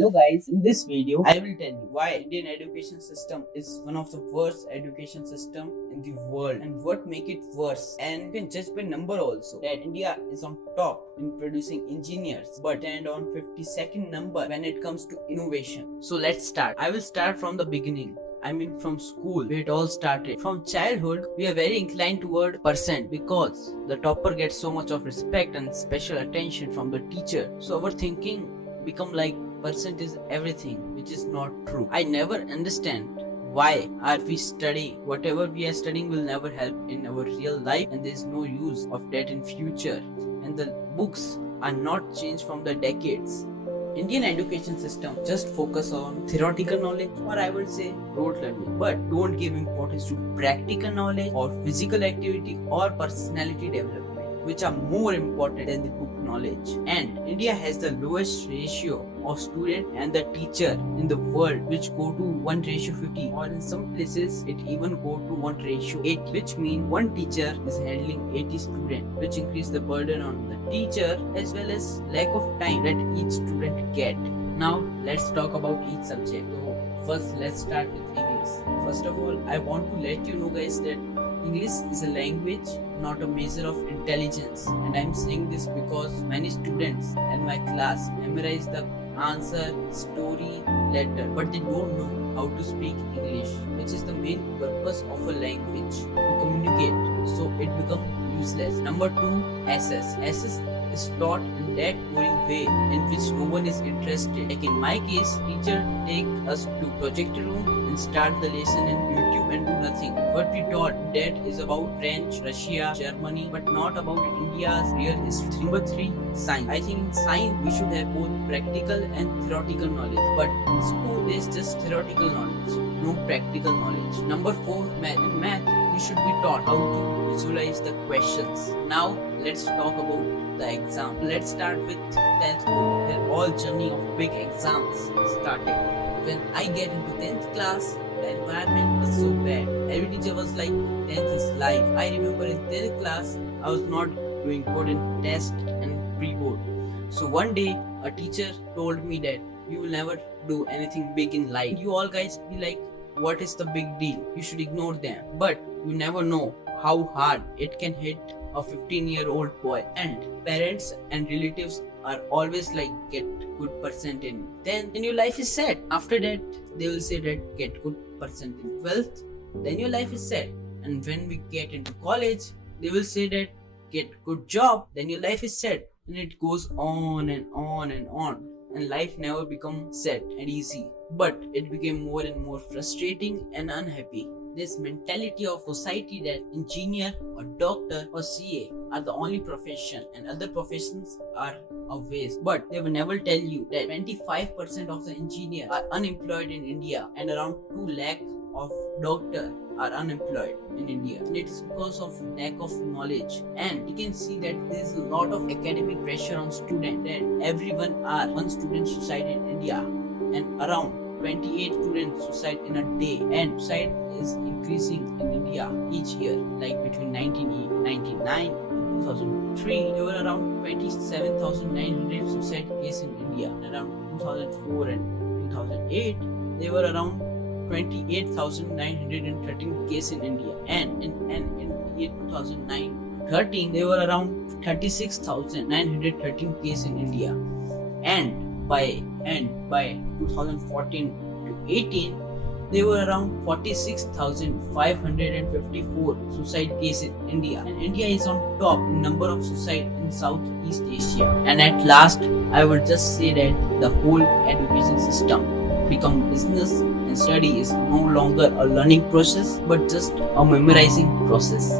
Hello guys, in this video I will tell you why Indian education system is one of the worst education system in the world and what make it worse. And you can judge by number also that India is on top in producing engineers but stand on 52nd number when it comes to innovation. So let's start. I will start from the beginning. I mean from school where it all started. From childhood, we are very inclined toward percent because the topper gets so much of respect and special attention from the teacher. So our thinking become like percent is everything, which is not true. I never understand why are we study whatever we are studying will never help in our real life and there is no use of that in future, and the books are not changed from the decades. Indian education system just focus on theoretical knowledge, or I would say rote learning, but don't give importance to practical knowledge or physical activity or personality development, which are more important than the book knowledge. And India has the lowest ratio of student and the teacher in the world, which go to 1:50, or in some places it even go to 1:8, which means one teacher is handling 80 students, which increase the burden on the teacher as well as lack of time that each student get. Now let's talk about each subject. So first let's start with English. First of all, I want to let you know guys that English is a language, not a measure of intelligence, and I'm saying this because many students in my class memorize the answer, story, letter, but they don't know how to speak English, which is the main purpose of a language, to communicate, so it becomes useless. Number 2, SS. SS is taught in that boring way in which no one is interested. Like in my case, teacher take us to projector room and start the lesson in YouTube and do nothing. What we taught that is about French, Russia, Germany, but not about India's real history. Number 3, science. I think in science we should have both practical and theoretical knowledge, but in school there is just theoretical knowledge, no practical knowledge. Number 4, math. In math we should be taught how to visualize the questions. Now let's talk about the exam. Let's start with 10th board. Their all journey of big exams started. When I get into 10th class, the environment was so bad. Every teacher was like, 10th is life. I remember in 10th class, I was not doing good in test and pre-board. So one day, a teacher told me that you will never do anything big in life. You all guys be like, what is the big deal? You should ignore them. But you never know how hard it can hit a 15-year-old boy. And parents and relatives are always like, get good percent in 10th and your life is set. After that they will say that get good percent in 12th, then your life is set. And when we get into college, they will say that get good job, then your life is set. And it goes on and on and on, and life never becomes set and easy, but it became more and more frustrating and unhappy. This mentality of society that engineer or doctor or CA are the only profession and other professions are a waste. But they will never tell you that 25% of the engineers are unemployed in India and around 2 lakh of doctors are unemployed in India. And it is because of lack of knowledge. And you can see that there is a lot of academic pressure on students, that everyone are one student suicide in India, and around 28 students suicide in a day, and suicide is increasing in India each year. Like between 1999 to 2003, there were around 27,900 suicide cases in India. And around 2004 and 2008, there were around 28,913 cases in India. And in year 2009-13, there were around 36,913 cases in India. And by 2014 to 18, there were around 46,554 suicide cases in India, and India is on top in number of suicide in Southeast Asia. And at last, I would just say that the whole education system become business, and study is no longer a learning process but just a memorizing process.